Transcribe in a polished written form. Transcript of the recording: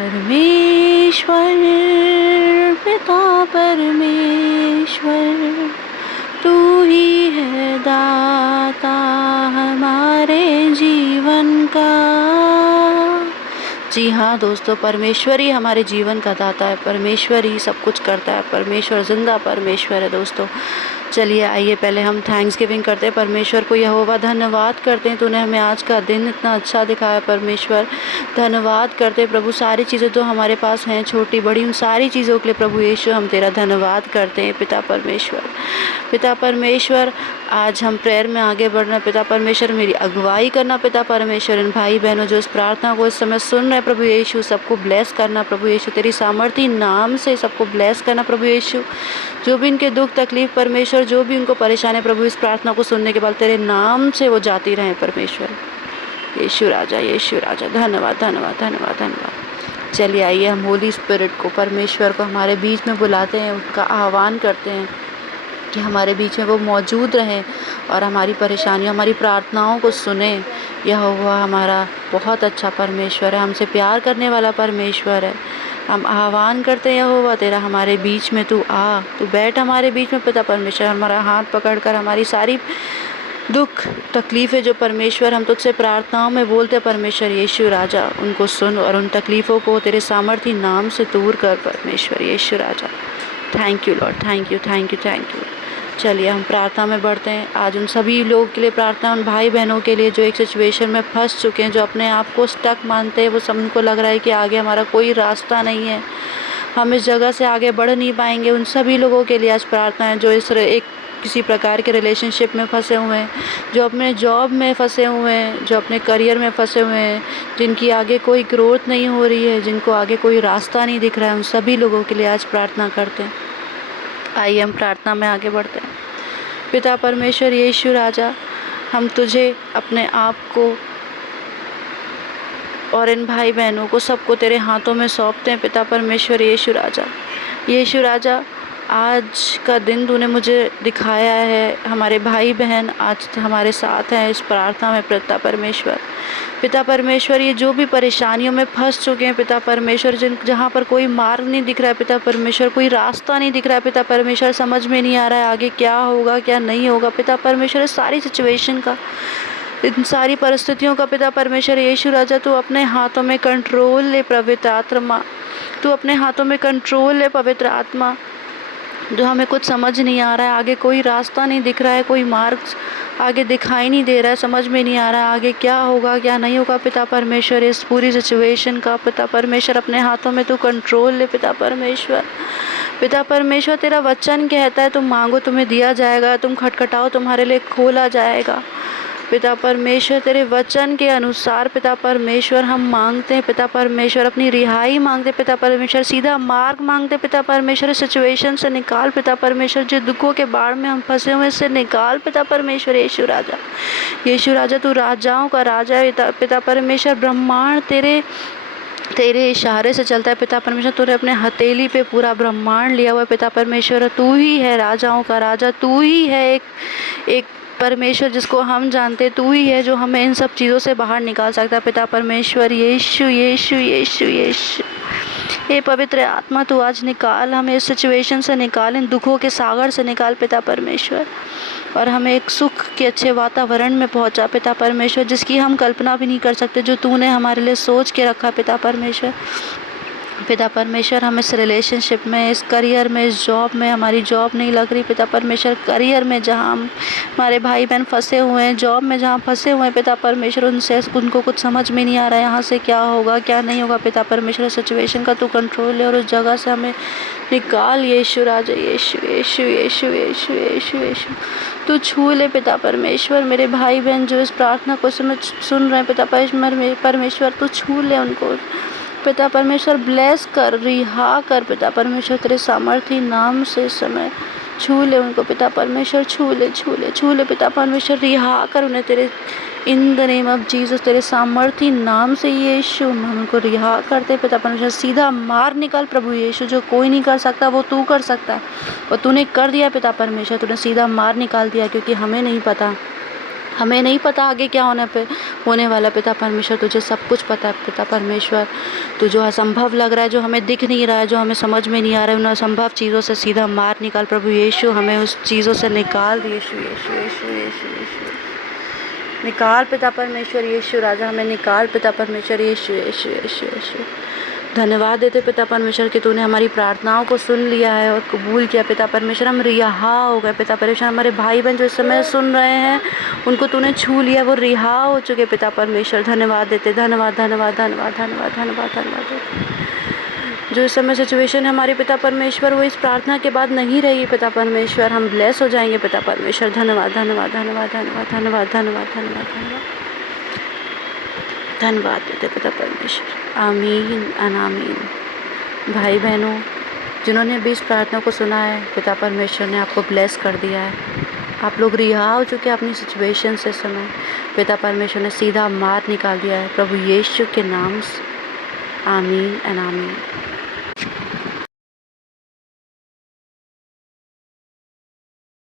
परमेश्वर पिता परमेश्वर, तू ही है दाता हमारे जीवन का। जी हाँ दोस्तों, परमेश्वर ही हमारे जीवन का दाता है, परमेश्वर ही सब कुछ करता है, परमेश्वर जिंदा परमेश्वर है दोस्तों। चलिए आइए पहले हम थैंक्स गिविंग करते हैं परमेश्वर को। यहोवा धन्यवाद करते हैं, तूने हमें आज का दिन इतना अच्छा दिखाया परमेश्वर। धन्यवाद करते हैं प्रभु, सारी चीज़ें तो हमारे पास हैं, छोटी बड़ी, उन सारी चीज़ों के लिए प्रभु यीशु हम तेरा धन्यवाद करते हैं पिता परमेश्वर। पिता परमेश्वर, आज हम प्रेयर में आगे बढ़ना पिता परमेश्वर, मेरी अगुवाई करना पिता परमेश्वर। इन भाई बहनों जो इस प्रार्थना को इस समय सुन रहे प्रभु यीशु, सबको ब्लेस करना प्रभु यीशु, तेरी सामर्थी नाम से सबको ब्लेस करना प्रभु यीशु। जो भी इनके दुख तकलीफ परमेश्वर, जो भी उनको परेशान है प्रभु, इस प्रार्थना को सुनने के बाद तेरे नाम से वो जाती रहें परमेश्वर। यीशु राजा, यीशु राजा, धन्यवाद धन्यवाद धन्यवाद धन्यवाद। चलिए आइए हम होली स्पिरिट को, परमेश्वर को हमारे बीच में बुलाते हैं, उनका आह्वान करते हैं कि हमारे बीच में वो मौजूद रहें और हमारी परेशानियों, हमारी प्रार्थनाओं को सुने। यह हुआ हमारा बहुत अच्छा परमेश्वर है, हमसे प्यार करने वाला परमेश्वर है। हम आह्वान करते हैं यहोवा तेरा हमारे बीच में, तू आ, तू बैठ हमारे बीच में पिता परमेश्वर। हमारा हाथ पकड़कर हमारी सारी दुख तकलीफ़ें जो परमेश्वर हम तुझसे प्रार्थनाओं में बोलते हैं परमेश्वर यीशु राजा, उनको सुन और उन तकलीफ़ों को तेरे सामर्थी नाम से दूर कर परमेश्वर यीशु राजा। Thank you lord, thank you thank you thank you. चलिए हम प्रार्थना में बढ़ते हैं। आज उन सभी लोगों के लिए प्रार्थना, उन भाई बहनों के लिए जो एक सिचुएशन में फंस चुके हैं, जो अपने आप को स्टक मानते हैं, वो सब उनको लग रहा है कि आगे हमारा कोई रास्ता नहीं है, हम इस जगह से आगे बढ़ नहीं पाएंगे। उन सभी लोगों के लिए आज प्रार्थना है जो इस एक किसी प्रकार के रिलेशनशिप में फंसे हुए हैं, जो अपने जॉब में फंसे हुए हैं, जो अपने करियर में फंसे हुए हैं, जिनकी आगे कोई ग्रोथ नहीं हो रही है, जिनको आगे कोई रास्ता नहीं दिख रहा है, उन सभी लोगों के लिए आज प्रार्थना करते हैं। आइए हम प्रार्थना में आगे बढ़ते हैं। पिता परमेश्वर यीशु राजा, हम तुझे अपने आप को और इन भाई बहनों को सबको तेरे हाथों में सौंपते हैं पिता परमेश्वर यीशु राजा। यीशु राजा, आज का दिन तूने मुझे दिखाया है, हमारे भाई बहन आज हमारे साथ हैं इस प्रार्थना में पिता परमेश्वर। पिता परमेश्वर, ये जो भी परेशानियों में फंस चुके हैं पिता परमेश्वर, जहाँ पर कोई मार्ग नहीं दिख रहा है पिता परमेश्वर, कोई रास्ता नहीं दिख रहा है पिता परमेश्वर, समझ में नहीं आ रहा है आगे क्या होगा क्या नहीं होगा पिता परमेश्वर, इस सारी सिचुएशन का, इन सारी परिस्थितियों का पिता परमेश्वर यीशु राजा, तू अपने हाथों में कंट्रोल ले पवित्र आत्मा, तू अपने हाथों में कंट्रोल ले पवित्र आत्मा। जो हमें कुछ समझ नहीं आ रहा है, आगे कोई रास्ता नहीं दिख रहा है, कोई मार्ग आगे दिखाई नहीं दे रहा है, समझ में नहीं आ रहा है आगे क्या होगा क्या नहीं होगा पिता परमेश्वर, इस पूरी सिचुएशन का पिता परमेश्वर अपने हाथों में तू कंट्रोल ले पिता परमेश्वर। पिता परमेश्वर, तेरा वचन कहता है तुम मांगो तुम्हें दिया जाएगा, तुम खटखटाओ तुम्हारे लिए खोला जाएगा। पिता परमेश्वर, तेरे वचन के अनुसार पिता परमेश्वर हम मांगते हैं पिता परमेश्वर, अपनी रिहाई मांगते पिता परमेश्वर, सीधा मार्ग मांगते पिता परमेश्वर, सिचुएशन से निकाल पिता परमेश्वर, जो दुखों के बाढ़ में हम फंसे हुए इससे निकाल पिता परमेश्वर यीशु राजा। यीशु राजा, तू राजाओं का राजा है पिता परमेश्वर, ब्रह्मांड तेरे इशारे से चलता है पिता परमेश्वर, तूने अपने हथेली पे पूरा ब्रह्मांड लिया हुआ है पिता परमेश्वर, तू ही है राजाओं का राजा, तू ही है एक परमेश्वर जिसको हम जानते, तू ही है जो हमें इन सब चीज़ों से बाहर निकाल सकता है पिता परमेश्वर यीशु यीशु यीशु यीशु। हे पवित्र आत्मा, तू आज निकाल हमें इस सिचुएशन से, निकाल इन दुखों के सागर से निकाल पिता परमेश्वर, और हमें एक सुख के अच्छे वातावरण में पहुंचा पिता परमेश्वर, जिसकी हम कल्पना भी नहीं कर सकते, जो तूने हमारे लिए सोच के रखा पिता परमेश्वर। पिता परमेश्वर, हम इस रिलेशनशिप में, इस करियर में, इस जॉब में, हमारी जॉब नहीं लग रही पिता परमेश्वर, करियर में जहाँ हमारे भाई बहन फंसे हुए हैं, जॉब में जहाँ फंसे हुए हैं पिता परमेश्वर, उनको कुछ समझ में नहीं आ रहा है यहाँ से क्या होगा क्या नहीं होगा पिता परमेश्वर, सिचुएशन का तू कंट्रोल ले और उस जगह से हमें निकाल यीशु राजा, यीशु यीशु यीशु यीशु यीशु यीशु। तू छू ले पिता परमेश्वर, मेरे भाई बहन जो इस प्रार्थना को सुन रहे हैं पिता परमेश्वर, तू छू ले उनको पिता परमेश्वर, ब्लेस कर, रिहा कर पिता परमेश्वर, तेरे सामर्थी नाम से इस समय छू ले उनको पिता परमेश्वर, छू ले पिता परमेश्वर, रिहा कर उन्हें तेरे in the name of Jesus, तेरे सामर्थी नाम से यीशु हम उनको रिहा करते पिता परमेश्वर, सीधा मार निकाल प्रभु यीशु, जो कोई नहीं कर सकता वो तू कर सकता है, और तूने कर दिया पिता परमेश्वर, तूने सीधा मार निकाल दिया, क्योंकि हमें नहीं पता हमें नहीं पता आगे क्या होने वाला। पिता परमेश्वर, तुझे सब कुछ पता है। पिता परमेश्वर, तू जो असंभव लग रहा है, जो हमें दिख नहीं रहा है, जो हमें समझ में नहीं आ रहा है, उन असंभव चीज़ों से सीधा मार निकाल प्रभु यीशु। हमें उस चीज़ों से निकाल यीशु यीशु यीशु यीशु यीशु निकाल पिता परमेश्वर यीशु राजा, हमें निकाल पिता परमेश्वर यीशु यीशु यीशु यीशु। धन्यवाद देते पिता परमेश्वर कि तूने हमारी प्रार्थनाओं को सुन लिया है और कबूल किया पिता परमेश्वर। हम रिहा हो गए पिता परमेश्वर। हमारे भाई बहन जो इस समय सुन रहे हैं, उनको तूने छू लिया, वो रिहा हो चुके पिता परमेश्वर। धन्यवाद देते, धन्यवाद धन्यवाद धन्यवाद धन्यवाद धन्यवाद धन्यवाद। जो इस समय सिचुएशन है हमारे पिता परमेश्वर, वो इस प्रार्थना के बाद नहीं रहेगी पिता परमेश्वर। हम ब्लेस हो जाएंगे पिता परमेश्वर। धन्यवाद धन्यवाद धन्यवाद धन्यवाद धन्यवाद धन्यवाद धन्यवाद धन्यवाद धन्यवाद देते पिता परमेश्वर। आमीन एंड आमीन। भाई बहनों, जिन्होंने भी इस प्रार्थना को सुना है, पिता परमेश्वर ने आपको ब्लेस कर दिया है। आप लोग रिहा हो चुके हैं अपनी सिचुएशन से। समय पिता परमेश्वर ने सीधा मार निकाल दिया है प्रभु यीशु के नाम से। आमीन एंड आमीन।